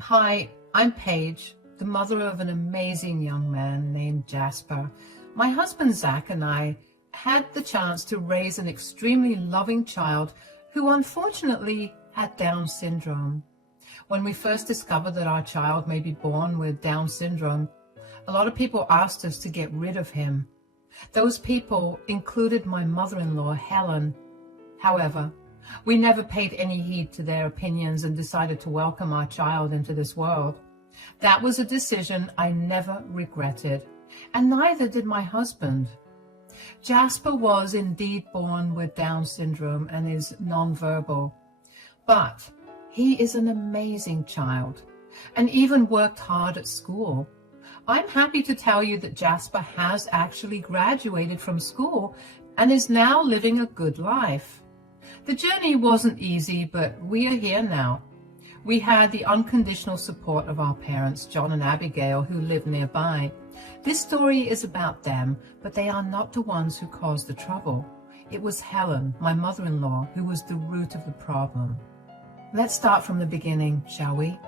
Hi, I'm Paige, the mother of an amazing young man named Jasper. My husband Zach and I had the chance to raise an extremely loving child who unfortunately had Down syndrome. When we first discovered that our child may be born with Down syndrome, a lot of people asked us to get rid of him. Those people included my mother-in-law, Helen. However, we never paid any heed to their opinions and decided to welcome our child into this world. That was a decision I never regretted, and neither did my husband. Jasper was indeed born with Down syndrome and is nonverbal, but he is an amazing child and even worked hard at school. I'm happy to tell you that Jasper has actually graduated from school and is now living a good life. The journey wasn't easy, but we are here now. We had the unconditional support of our parents, John and Abigail, who live nearby. This story is about them, but they are not the ones who caused the trouble. It was Helen, my mother-in-law, who was the root of the problem. Let's start from the beginning, shall we?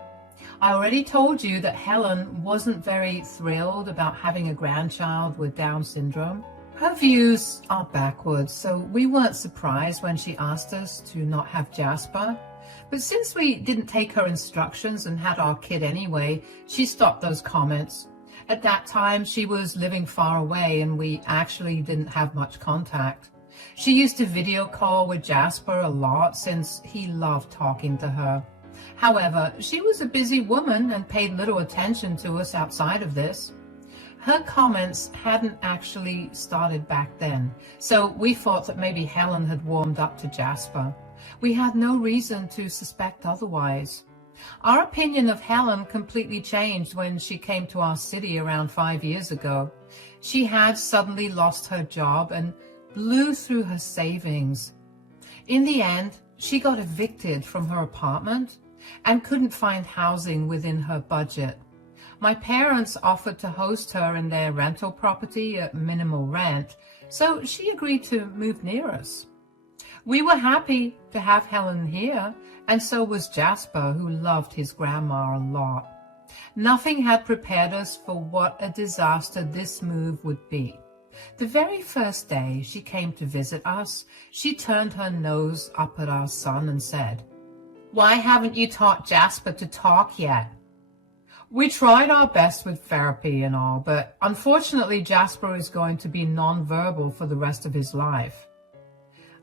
I already told you that Helen wasn't very thrilled about having a grandchild with Down syndrome. Her views are backwards, so we weren't surprised when she asked us to not have Jasper. But since we didn't take her instructions and had our kid anyway, she stopped those comments. At that time, she was living far away and we actually didn't have much contact. She used to video call with Jasper a lot since he loved talking to her. However, she was a busy woman and paid little attention to us outside of this. Her comments hadn't actually started back then, so we thought that maybe Helen had warmed up to Jasper. We had no reason to suspect otherwise. Our opinion of Helen completely changed when she came to our city around 5 years ago. She had suddenly lost her job and blew through her savings. In the end, she got evicted from her apartment and couldn't find housing within her budget. My parents offered to host her in their rental property at minimal rent, so she agreed to move near us. We were happy to have Helen here, and so was Jasper, who loved his grandma a lot. Nothing had prepared us for what a disaster this move would be. The very first day she came to visit us, she turned her nose up at our son and said, "Why haven't you taught Jasper to talk yet?" We tried our best with therapy and all, but unfortunately Jasper is going to be nonverbal for the rest of his life.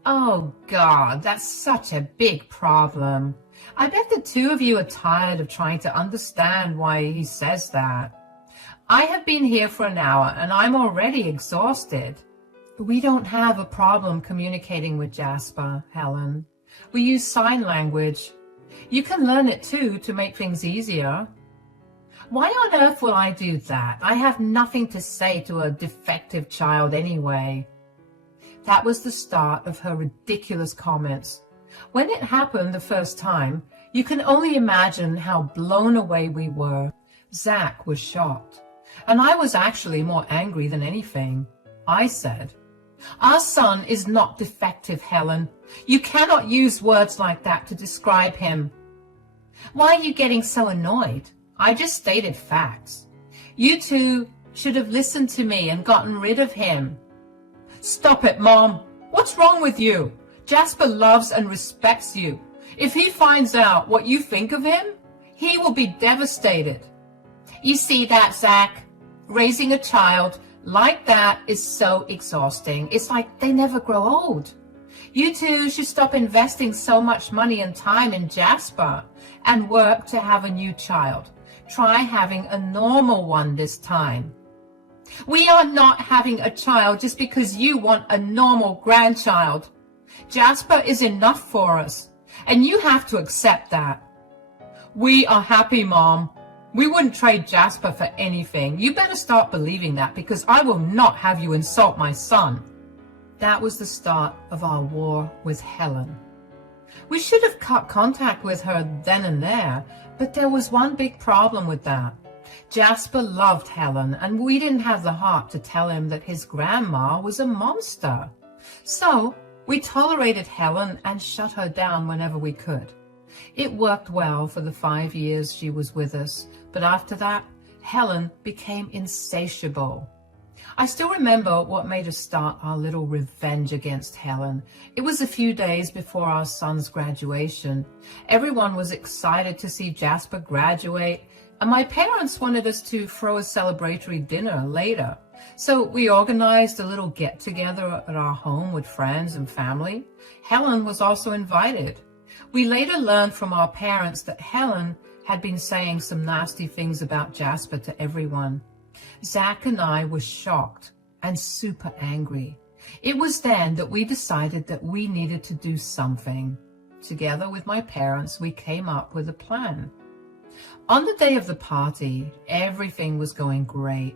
Oh God, that's such a big problem. I bet the two of you are tired of trying to understand why he says that. I have been here for an hour and I'm already exhausted. We don't have a problem communicating with Jasper, Helen. We use sign language. You can learn it too to make things easier. Why on earth will I do that? I have nothing to say to a defective child anyway. That was the start of her ridiculous comments. When it happened the first time, you can only imagine how blown away we were. Zach was shocked, and I was actually more angry than anything. I said, "Our son is not defective, Helen. You cannot use words like that to describe him." "Why are you getting so annoyed? I just stated facts. You two should have listened to me and gotten rid of him." "Stop it, Mom. What's wrong with you? Jasper loves and respects you. If he finds out what you think of him, he will be devastated." You see that, Zach? Raising a child like that is so exhausting. It's like they never grow old. You two should stop investing so much money and time in Jasper and work to have a new child. Try having a normal one this time. We are not having a child just because you want a normal grandchild. Jasper is enough for us, and you have to accept that. We are happy, Mom. We wouldn't trade Jasper for anything. You better start believing that, because I will not have you insult my son. That was the start of our war with Helen. We should have cut contact with her then and there, but there was one big problem with that. Jasper loved Helen, and we didn't have the heart to tell him that his grandma was a monster. So we tolerated Helen and shut her down whenever we could. It worked well for the 5 years she was with us, but after that, Helen became insatiable. I still remember what made us start our little revenge against Helen. It was a few days before our son's graduation. Everyone was excited to see Jasper graduate, and my parents wanted us to throw a celebratory dinner later. So we organized a little get-together at our home with friends and family. Helen was also invited. We later learned from our parents that Helen had been saying some nasty things about Jasper to everyone. Zach and I were shocked and super angry. It was then that we decided that we needed to do something. Together with my parents, we came up with a plan. On the day of the party, everything was going great.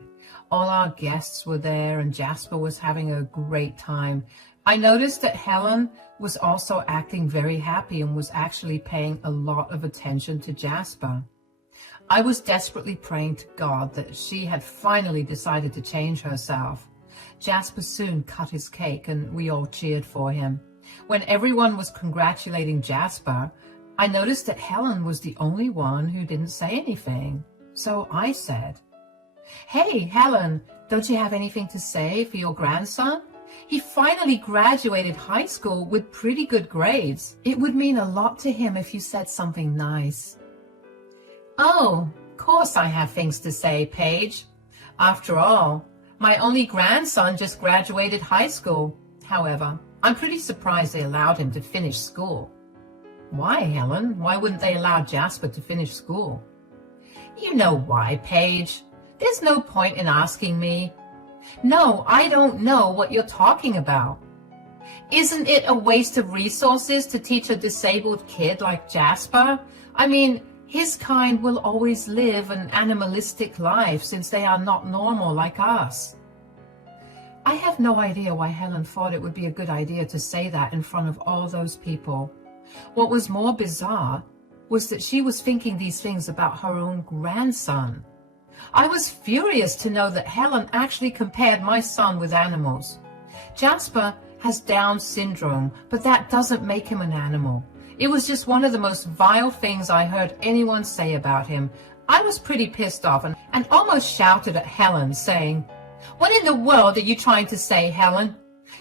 All our guests were there and Jasper was having a great time. I noticed that Helen was also acting very happy and was actually paying a lot of attention to Jasper. I was desperately praying to God that she had finally decided to change herself. Jasper soon cut his cake and we all cheered for him. When everyone was congratulating Jasper, I noticed that Helen was the only one who didn't say anything. So I said, "Hey, Helen, don't you have anything to say for your grandson? He finally graduated high school with pretty good grades. It would mean a lot to him if you said something nice." "Oh, of course I have things to say, Paige. After all, my only grandson just graduated high school. However, I'm pretty surprised they allowed him to finish school." "Why, Helen? Why wouldn't they allow Jasper to finish school?" "You know why, Paige. There's no point in asking me." "No, I don't know what you're talking about. Isn't it a waste of resources to teach a disabled kid like Jasper? I mean, his kind will always live an animalistic life since they are not normal like us." I have no idea why Helen thought it would be a good idea to say that in front of all those people. What was more bizarre was that she was thinking these things about her own grandson. I was furious to know that Helen actually compared my son with animals. Jasper has Down syndrome, but that doesn't make him an animal. It was just one of the most vile things I heard anyone say about him. I was pretty pissed off and almost shouted at Helen, saying, "What in the world are you trying to say, Helen?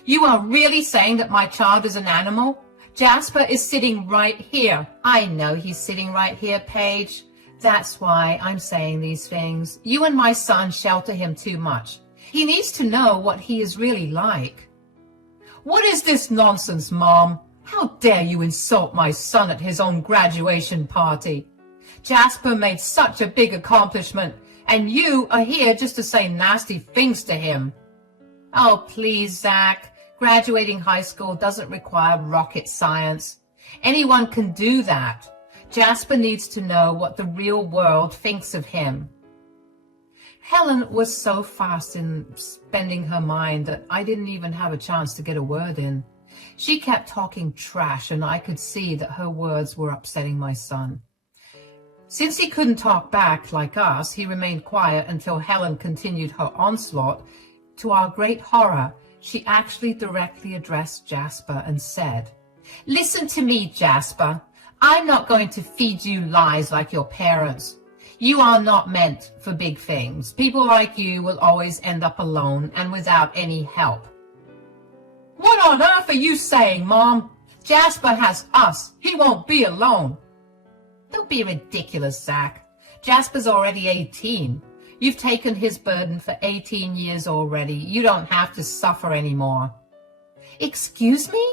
You are really saying that my child is an animal? Jasper is sitting right here." "I know he's sitting right here, Paige. That's why I'm saying these things. You and my son shelter him too much. He needs to know what he is really like." "What is this nonsense, Mom? How dare you insult my son at his own graduation party? Jasper made such a big accomplishment, and you are here just to say nasty things to him." "Oh, please, Zach. Graduating high school doesn't require rocket science. Anyone can do that. Jasper needs to know what the real world thinks of him." Helen was so fast in spending her mind that I didn't even have a chance to get a word in. She kept talking trash, and I could see that her words were upsetting my son. Since he couldn't talk back like us, he remained quiet until Helen continued her onslaught. To our great horror, she actually directly addressed Jasper and said, "Listen to me, Jasper. I'm not going to feed you lies like your parents. You are not meant for big things. People like you will always end up alone and without any help." "What on earth are you saying, Mom? Jasper has us. He won't be alone." "Don't be ridiculous, Zach. Jasper's already 18. You've taken his burden for 18 years already. You don't have to suffer anymore." "Excuse me?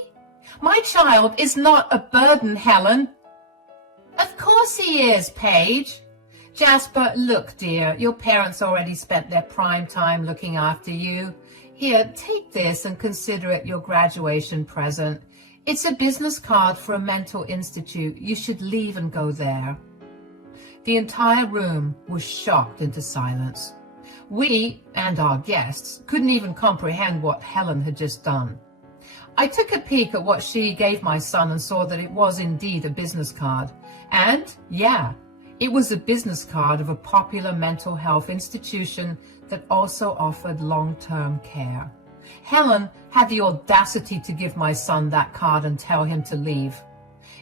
My child is not a burden, Helen." "Of course he is, Paige. Jasper, look, dear, your parents already spent their prime time looking after you. Here, take this and consider it your graduation present. It's a business card for a mental institute. You should leave and go there." The entire room was shocked into silence. We and our guests couldn't even comprehend what Helen had just done. I took a peek at what she gave my son and saw that it was indeed a business card. And, yeah, it was a business card of a popular mental health institution that also offered long-term care. Helen had the audacity to give my son that card and tell him to leave.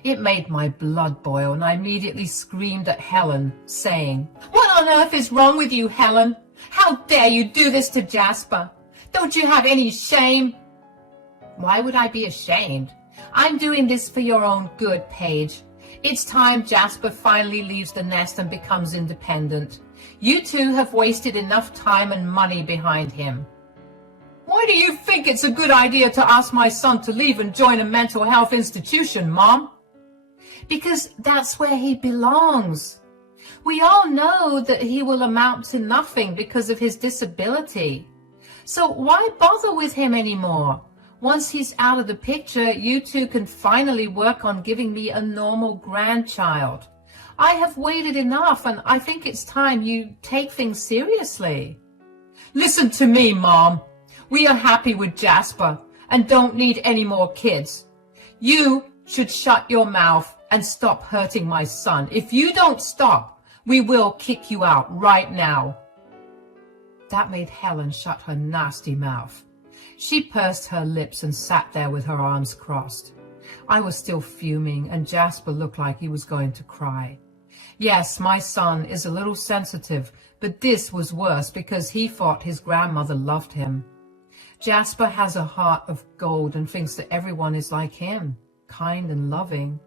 It made my blood boil, and I immediately screamed at Helen, saying, "What on earth is wrong with you, Helen? How dare you do this to Jasper? Don't you have any shame?" "Why would I be ashamed? I'm doing this for your own good, Paige. It's time Jasper finally leaves the nest and becomes independent. You two have wasted enough time and money behind him." "Why do you think it's a good idea to ask my son to leave and join a mental health institution, Mom?" "Because that's where he belongs. We all know that he will amount to nothing because of his disability. So why bother with him anymore? Once he's out of the picture, you two can finally work on giving me a normal grandchild. I have waited enough, and I think it's time you take things seriously." "Listen to me, Mom. We are happy with Jasper and don't need any more kids. You should shut your mouth and stop hurting my son. If you don't stop, we will kick you out right now." That made Helen shut her nasty mouth. She pursed her lips and sat there with her arms crossed. I was still fuming, and Jasper looked like he was going to cry. Yes, my son is a little sensitive, but this was worse because he thought his grandmother loved him. Jasper has a heart of gold and thinks that everyone is like him, kind and loving.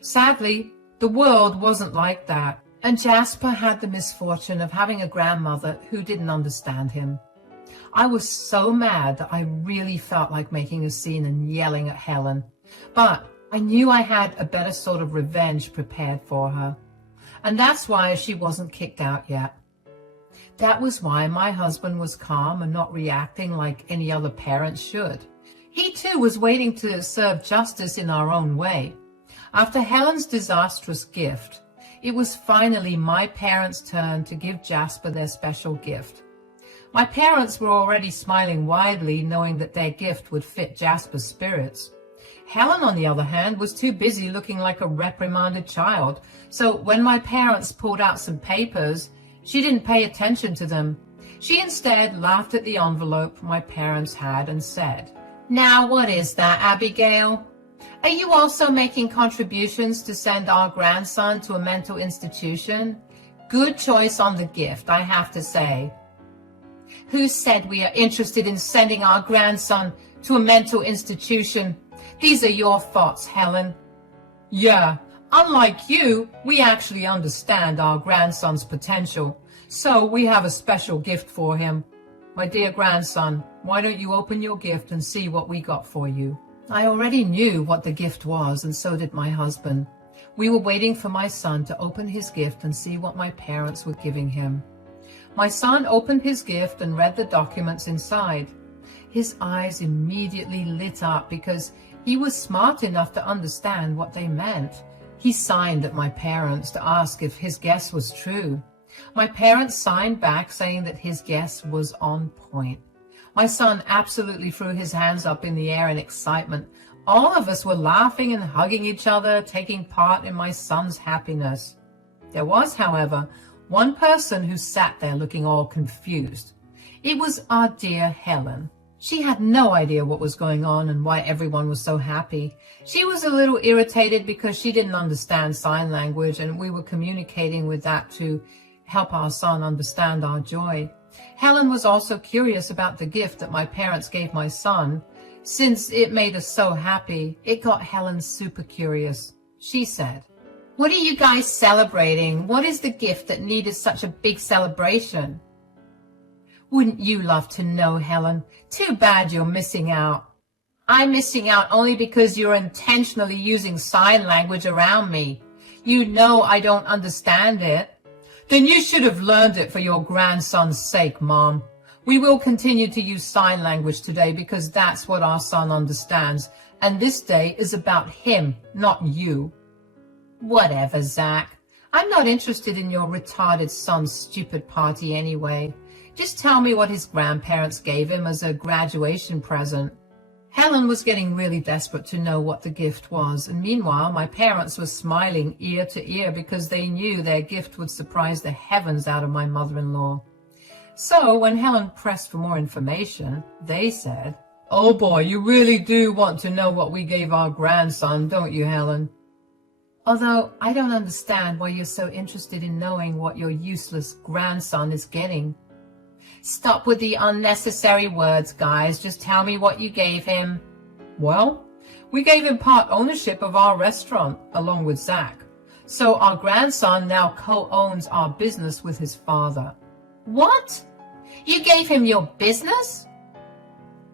Sadly, the world wasn't like that, and Jasper had the misfortune of having a grandmother who didn't understand him. I was so mad that I really felt like making a scene and yelling at Helen, but I knew I had a better sort of revenge prepared for her, and that's why she wasn't kicked out yet. That was why my husband was calm and not reacting like any other parent should. He too was waiting to serve justice in our own way. After Helen's disastrous gift, it was finally my parents' turn to give Jasper their special gift. My parents were already smiling widely, knowing that their gift would fit Jasper's spirits. Helen, on the other hand, was too busy looking like a reprimanded child, so when my parents pulled out some papers, she didn't pay attention to them. She instead laughed at the envelope my parents had and said, "Now what is that, Abigail? Are you also making contributions to send our grandson to a mental institution? Good choice on the gift, I have to say." "Who said we are interested in sending our grandson to a mental institution? These are your thoughts, Helen." "Yeah, unlike you, we actually understand our grandson's potential, so we have a special gift for him. My dear grandson, why don't you open your gift and see what we got for you?" I already knew what the gift was, and so did my husband. We were waiting for my son to open his gift and see what my parents were giving him. My son opened his gift and read the documents inside. His eyes immediately lit up because he was smart enough to understand what they meant. He signed at my parents to ask if his guess was true. My parents signed back saying that his guess was on point. My son absolutely threw his hands up in the air in excitement. All of us were laughing and hugging each other, taking part in my son's happiness. There was, however, one person who sat there looking all confused. It was our dear Helen. She had no idea what was going on and why everyone was so happy. She was a little irritated because she didn't understand sign language, and we were communicating with that to help our son understand our joy. Helen was also curious about the gift that my parents gave my son. Since it made us so happy, it got Helen super curious. She said, "What are you guys celebrating? What is the gift that needed such a big celebration?" "Wouldn't you love to know, Helen? Too bad you're missing out." "I'm missing out only because you're intentionally using sign language around me. You know I don't understand it." "Then you should have learned it for your grandson's sake, Mom. We will continue to use sign language today because that's what our son understands, and this day is about him, not you." "Whatever, Zach. I'm not interested in your retarded son's stupid party anyway. Just tell me what his grandparents gave him as a graduation present." Helen was getting really desperate to know what the gift was, and meanwhile my parents were smiling ear to ear because they knew their gift would surprise the heavens out of my mother-in-law. So when Helen pressed for more information, they said, "Oh boy, you really do want to know what we gave our grandson, don't you, Helen?" Although I don't understand why you're so interested in knowing what your useless grandson is getting. Stop with the unnecessary words, guys. Just tell me what you gave him. Well, we gave him part ownership of our restaurant along with Zach. So our grandson now co-owns our business with his father. What? You gave him your business?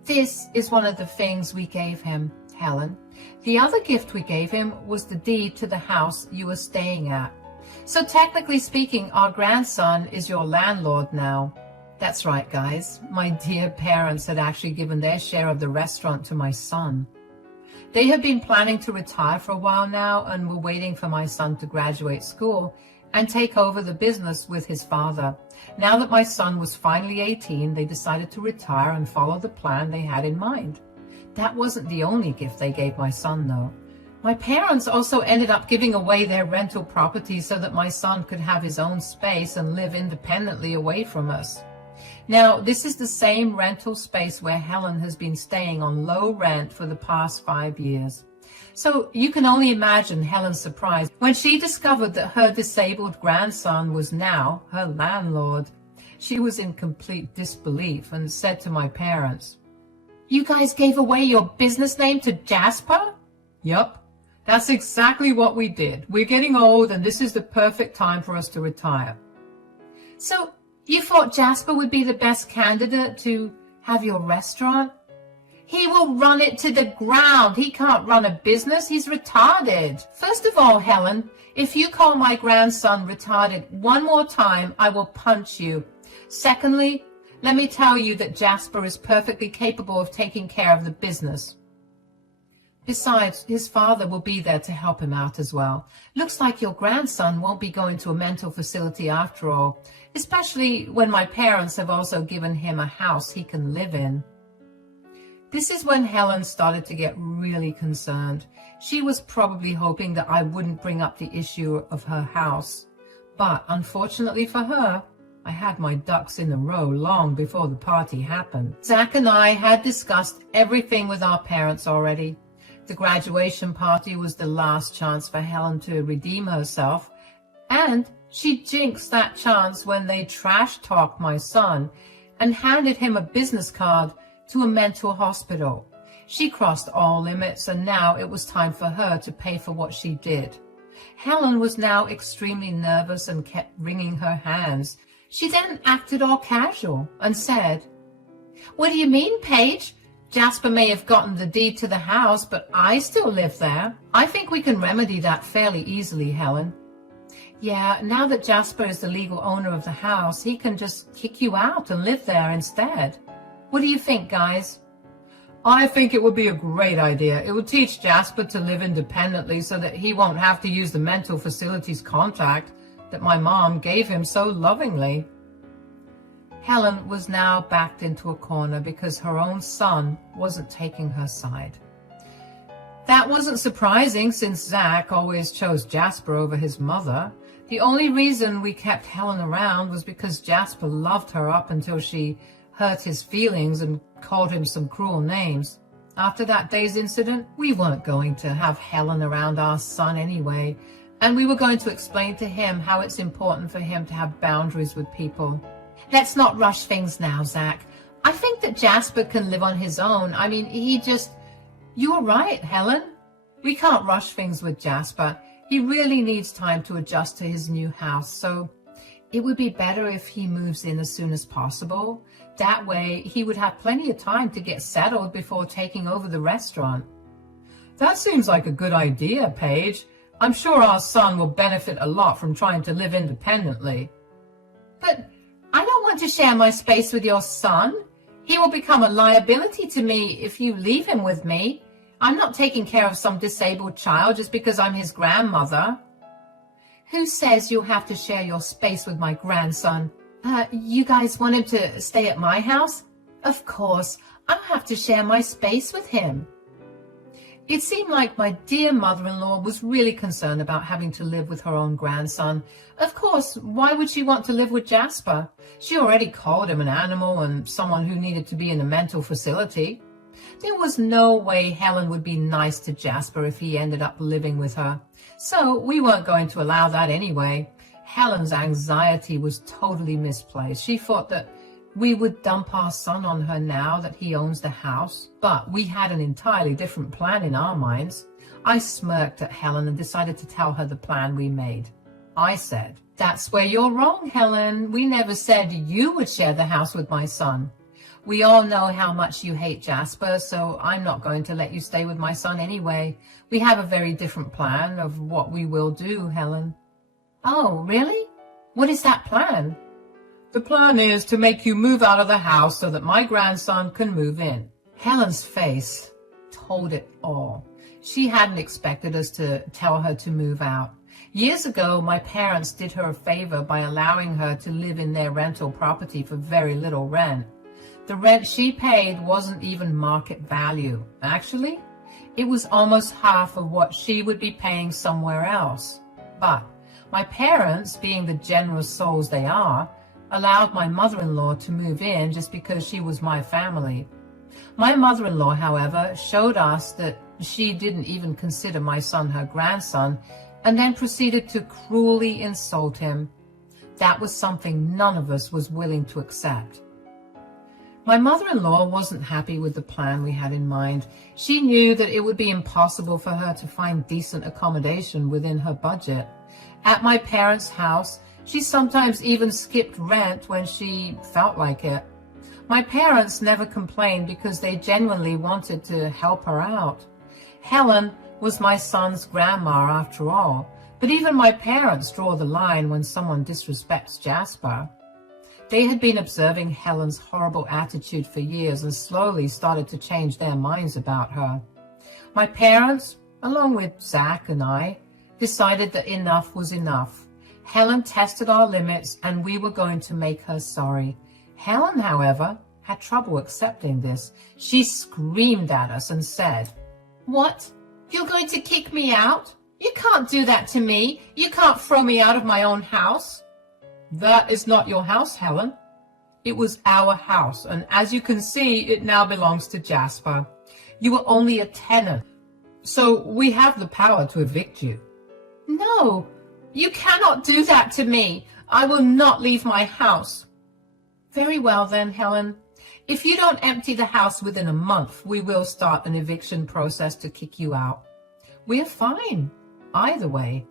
This is one of the things we gave him, Helen. The other gift we gave him was the deed to the house you were staying at. So technically speaking, our grandson is your landlord now. That's right, guys. My dear parents had actually given their share of the restaurant to my son. They had been planning to retire for a while now and were waiting for my son to graduate school and take over the business with his father. Now that my son was finally 18, they decided to retire and follow the plan they had in mind. That wasn't the only gift they gave my son, though. My parents also ended up giving away their rental property so that my son could have his own space and live independently away from us. Now, this is the same rental space where Helen has been staying on low rent for the past 5 years. So you can only imagine Helen's surprise when she discovered that her disabled grandson was now her landlord. She was in complete disbelief and said to my parents, "You guys gave away your business name to Jasper?" "Yup, that's exactly what we did. We're getting old and this is the perfect time for us to retire." "So you thought Jasper would be the best candidate to have your restaurant?" "He will run it to the ground. He can't run a business. He's retarded." "First of all, Helen, if you call my grandson retarded one more time, I will punch you. Secondly, let me tell you that Jasper is perfectly capable of taking care of the business. Besides, his father will be there to help him out as well. Looks like your grandson won't be going to a mental facility after all, especially when my parents have also given him a house he can live in." This is when Helen started to get really concerned. She was probably hoping that I wouldn't bring up the issue of her house. But unfortunately for her, I had my ducks in a row long before the party happened. Zach and I had discussed everything with our parents already. The graduation party was the last chance for Helen to redeem herself, and she jinxed that chance when they trash-talked my son and handed him a business card to a mental hospital. She crossed all limits, and now it was time for her to pay for what she did. Helen was now extremely nervous and kept wringing her hands. She then acted all casual and said, "What do you mean, Paige? Jasper may have gotten the deed to the house, but I still live there. I think we can remedy that fairly easily, Helen." "Yeah, now that Jasper is the legal owner of the house, he can just kick you out and live there instead. What do you think, guys?" "I think it would be a great idea. It would teach Jasper to live independently so that he won't have to use the mental facilities contact that my mom gave him so lovingly." Helen was now backed into a corner because her own son wasn't taking her side. That wasn't surprising since Zach always chose Jasper over his mother. The only reason we kept Helen around was because Jasper loved her up until she hurt his feelings and called him some cruel names. After that day's incident, we weren't going to have Helen around our son anyway, and we were going to explain to him how it's important for him to have boundaries with people. "Let's not rush things now, Zach. I think that Jasper can live on his own. I mean, You're right, Helen. We can't rush things with Jasper. He really needs time to adjust to his new house, so it would be better if he moves in as soon as possible. That way, he would have plenty of time to get settled before taking over the restaurant." "That seems like a good idea, Paige. I'm sure our son will benefit a lot from trying to live independently." "But I don't want to share my space with your son. He will become a liability to me if you leave him with me. I'm not taking care of some disabled child just because I'm his grandmother." "Who says you'll have to share your space with my grandson? You guys want him to stay at my house? Of course, I'll have to share my space with him." It seemed like my dear mother-in-law was really concerned about having to live with her own grandson. Of course, why would she want to live with Jasper? She already called him an animal and someone who needed to be in a mental facility. There was no way Helen would be nice to Jasper if he ended up living with her. So we weren't going to allow that anyway. Helen's anxiety was totally misplaced. She thought that we would dump our son on her now that he owns the house, but we had an entirely different plan in our minds. I smirked at Helen and decided to tell her the plan we made. I said, "That's where you're wrong, Helen. We never said you would share the house with my son. We all know how much you hate Jasper, so I'm not going to let you stay with my son anyway. We have a very different plan of what we will do, Helen." "Oh, really? What is that plan?" "The plan is to make you move out of the house so that my grandson can move in." Helen's face told it all. She hadn't expected us to tell her to move out. Years ago, my parents did her a favor by allowing her to live in their rental property for very little rent. The rent she paid wasn't even market value. Actually, it was almost half of what she would be paying somewhere else. But my parents, being the generous souls they are, allowed my mother-in-law to move in just because she was my family. My mother-in-law, however, showed us that she didn't even consider my son her grandson, and then proceeded to cruelly insult him. That was something none of us was willing to accept. My mother-in-law wasn't happy with the plan we had in mind. She knew that it would be impossible for her to find decent accommodation within her budget. At my parents' house, she sometimes even skipped rent when she felt like it. My parents never complained because they genuinely wanted to help her out. Helen was my son's grandma after all, but even my parents draw the line when someone disrespects Jasper. They had been observing Helen's horrible attitude for years and slowly started to change their minds about her. My parents, along with Zach and I, decided that enough was enough. Helen tested our limits and we were going to make her sorry. Helen, however, had trouble accepting this. She screamed at us and said, "What? You're going to kick me out? You can't do that to me. You can't throw me out of my own house." "That is not your house, Helen. It was our house, and as you can see, it now belongs to Jasper. You were only a tenant, so we have the power to evict you." "No, you cannot do that to me. I will not leave my house." "Very well then, Helen. If you don't empty the house within a month, we will start an eviction process to kick you out. We're fine, either way."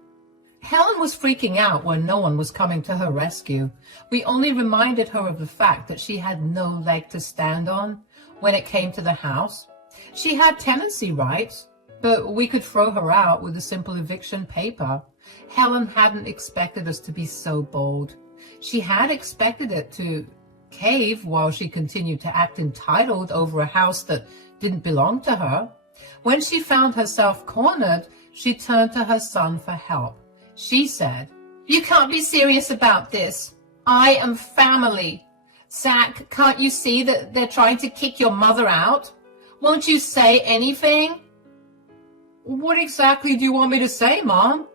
Helen was freaking out when no one was coming to her rescue. We only reminded her of the fact that she had no leg to stand on when it came to the house. She had tenancy rights, but we could throw her out with a simple eviction paper. Helen hadn't expected us to be so bold. She had expected it to cave while she continued to act entitled over a house that didn't belong to her. When she found herself cornered, she turned to her son for help. She said, "You can't be serious about this. I am family. Zach, can't you see that they're trying to kick your mother out? Won't you say anything?" "What exactly do you want me to say, Mom?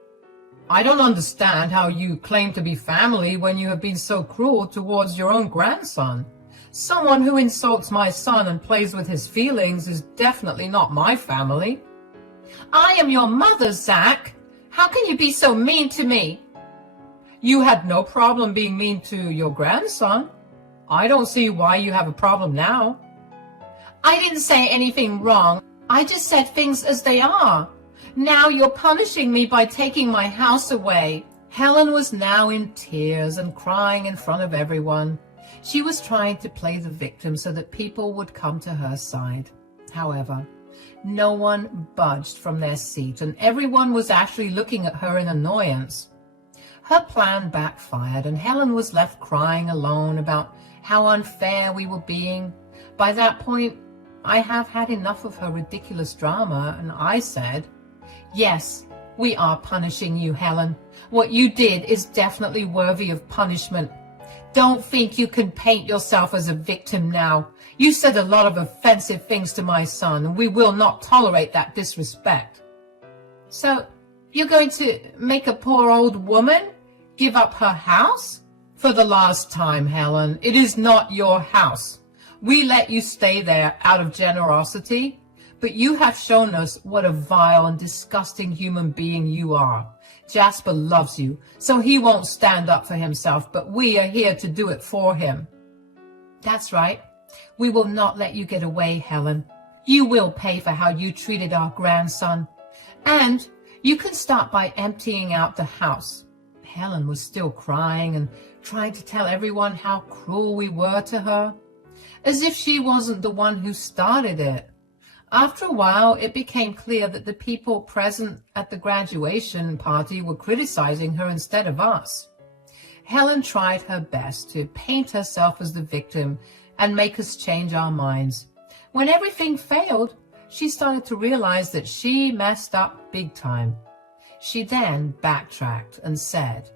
I don't understand how you claim to be family when you have been so cruel towards your own grandson. Someone who insults my son and plays with his feelings is definitely not my family." "I am your mother, Zach. How can you be so mean to me?" "You had no problem being mean to your grandson. I don't see why you have a problem now." "I didn't say anything wrong. I just said things as they are. Now you're punishing me by taking my house away." Helen was now in tears and crying in front of everyone. She was trying to play the victim so that people would come to her side. However, no one budged from their seat, and everyone was actually looking at her in annoyance. Her plan backfired, and Helen was left crying alone about how unfair we were being. By that point, I have had enough of her ridiculous drama, and I said, "Yes, we are punishing you, Helen. What you did is definitely worthy of punishment. Don't think you can paint yourself as a victim now. You said a lot of offensive things to my son, and we will not tolerate that disrespect." "So, you're going to make a poor old woman give up her house?" "For the last time, Helen, it is not your house. We let you stay there out of generosity, but you have shown us what a vile and disgusting human being you are. Jasper loves you, so he won't stand up for himself, but we are here to do it for him." "That's right. We will not let you get away, Helen. You will pay for how you treated our grandson. And you can start by emptying out the house." Helen was still crying and trying to tell everyone how cruel we were to her, as if she wasn't the one who started it. After a while, it became clear that the people present at the graduation party were criticizing her instead of us. Helen tried her best to paint herself as the victim and make us change our minds. When everything failed, she started to realize that she messed up big time. She then backtracked and said,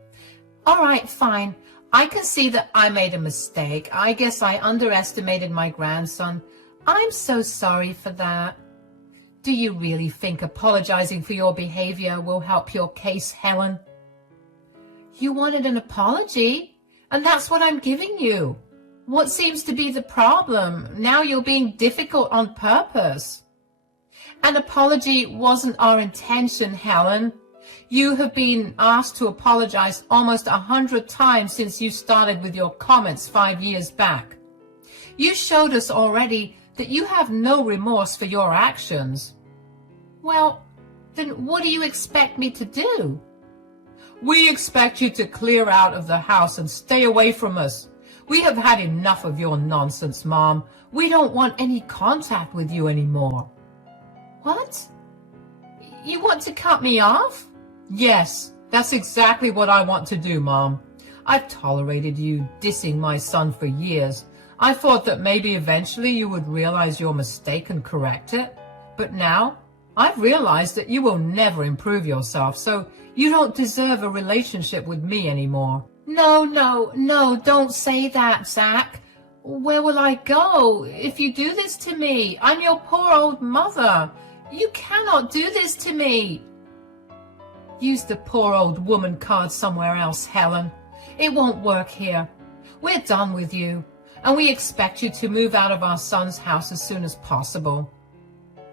"All right, fine. I can see that I made a mistake. I guess I underestimated my grandson. I'm so sorry for that." "Do you really think apologizing for your behavior will help your case, Helen?" "You wanted an apology, and that's what I'm giving you. What seems to be the problem? Now you're being difficult on purpose." "An apology wasn't our intention, Helen. You have been asked to apologize almost 100 times since you started with your comments 5 years back. You showed us already that you have no remorse for your actions." "Well, then what do you expect me to do?" "We expect you to clear out of the house and stay away from us. We have had enough of your nonsense, Mom. We don't want any contact with you anymore." "What? You want to cut me off?" "Yes, that's exactly what I want to do, Mom. I've tolerated you dissing my son for years. I thought that maybe eventually you would realize your mistake and correct it. But now I've realized that you will never improve yourself, so you don't deserve a relationship with me anymore." No, don't say that, Zach. Where will I go if you do this to me? I'm your poor old mother. You cannot do this to me. Use the poor old woman card somewhere else, Helen. It won't work here. We're done with you, and we expect you to move out of our son's house as soon as possible.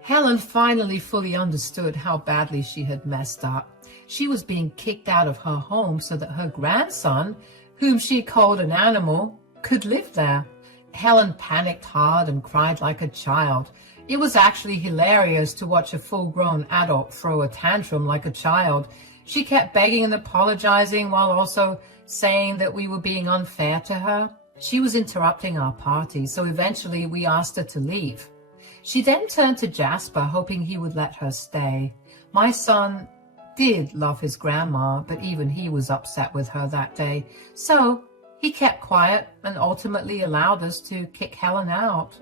Helen finally fully understood how badly she had messed up. She was being kicked out of her home so that her grandson, whom she called an animal, could live there. Helen panicked hard and cried like a child. It was actually hilarious to watch a full-grown adult throw a tantrum like a child. She kept begging and apologizing while also saying that we were being unfair to her. She was interrupting our party, so eventually we asked her to leave. She then turned to Jasper, hoping he would let her stay. My son did love his grandma, but even he was upset with her that day. So he kept quiet and ultimately allowed us to kick Helen out.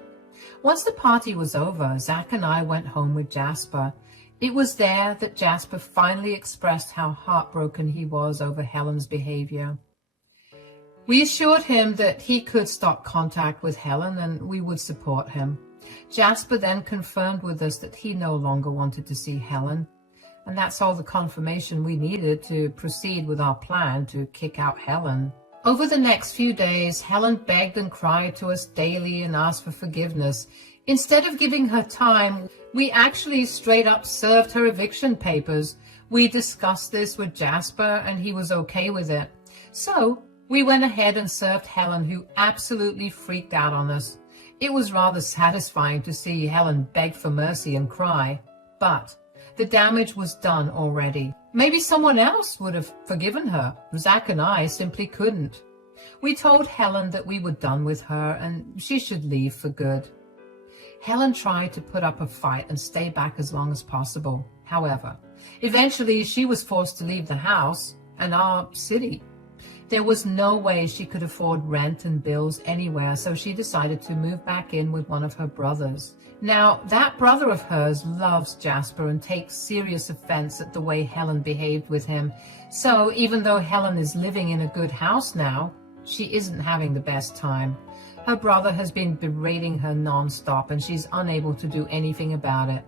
Once the party was over, Zach and I went home with Jasper. It was there that Jasper finally expressed how heartbroken he was over Helen's behavior. We assured him that he could stop contact with Helen and we would support him. Jasper then confirmed with us that he no longer wanted to see Helen, and that's all the confirmation we needed to proceed with our plan to kick out Helen. Over the next few days, Helen begged and cried to us daily and asked for forgiveness. Instead of giving her time, we actually straight up served her eviction papers. We discussed this with Jasper and he was okay with it. So we went ahead and served Helen, who absolutely freaked out on us. It was rather satisfying to see Helen beg for mercy and cry, but the damage was done already. Maybe someone else would have forgiven her. Zach and I simply couldn't. We told Helen that we were done with her and she should leave for good. Helen tried to put up a fight and stay back as long as possible. However, eventually she was forced to leave the house and our city. There was no way she could afford rent and bills anywhere, so she decided to move back in with one of her brothers. Now, that brother of hers loves Jasper and takes serious offense at the way Helen behaved with him. So even though Helen is living in a good house now, she isn't having the best time. Her brother has been berating her nonstop and she's unable to do anything about it.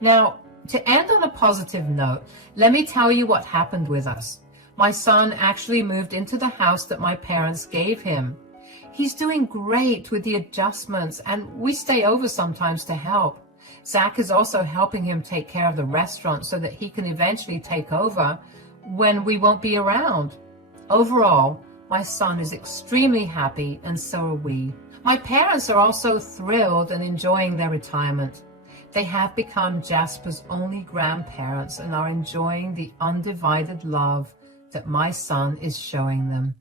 Now, to end on a positive note, let me tell you what happened with us. My son actually moved into the house that my parents gave him. He's doing great with the adjustments and we stay over sometimes to help. Zach is also helping him take care of the restaurant so that he can eventually take over when we won't be around. Overall, my son is extremely happy, and so are we. My parents are also thrilled and enjoying their retirement. They have become Jasper's only grandparents and are enjoying the undivided love that my son is showing them.